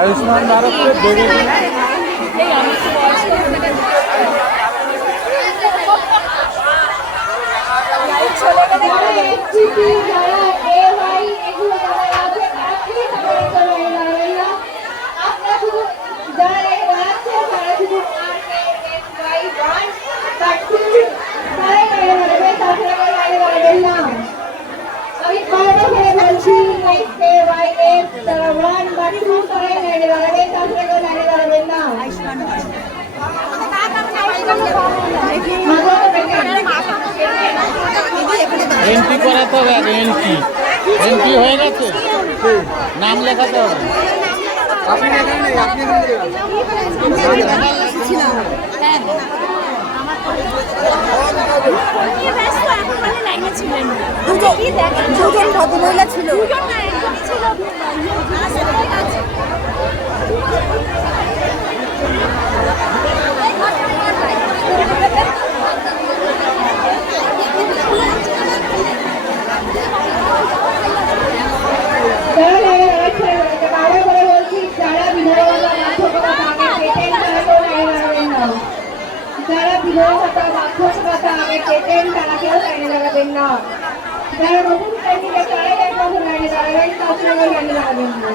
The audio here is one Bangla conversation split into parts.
आयुष्मान भारत के एंट्री कराते হবে एंट्री হয়ে গেছে নাম লেখাতে হবে আপনি এখানে নেই আপনি এখানে ছিলাম হ্যাঁ আমার এই ব্যস্ত এখন লাইনে ছিলেন দুজন ভদ্রমহিলা ছিল দুজন না একজন ছিল যারা বিধবা ভাতা বার্ধক্য ভাতা আগে পেতেন তারা কেউ লাইনে দাঁড়াবেন না। যারা নতুন প্রেমিকা তারাই একমাত্র লাইনে দাঁড়াবেন, তাছাড়া লাইনে দাঁড়াবেন না।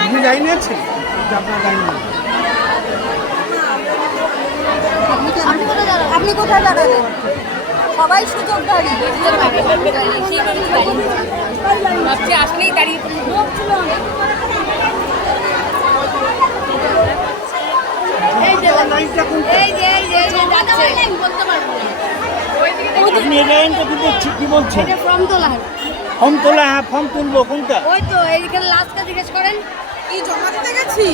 আপনি লাইনে আছেন? আপনি কোথায় দাঁড়াবেন? সবাই সুযোগধারী। আসলেই দাঁড়িয়ে আপনি এই লাইনটা কি বলছেন? ফর্ম তোলা। ফর্ম তোলা, হ্যাঁ ফর্ম তুলবো। কোনটা? ওই তো এইখানে লাস্টটা জিজ্ঞেস করেন। কি জমা দিতে গেছি?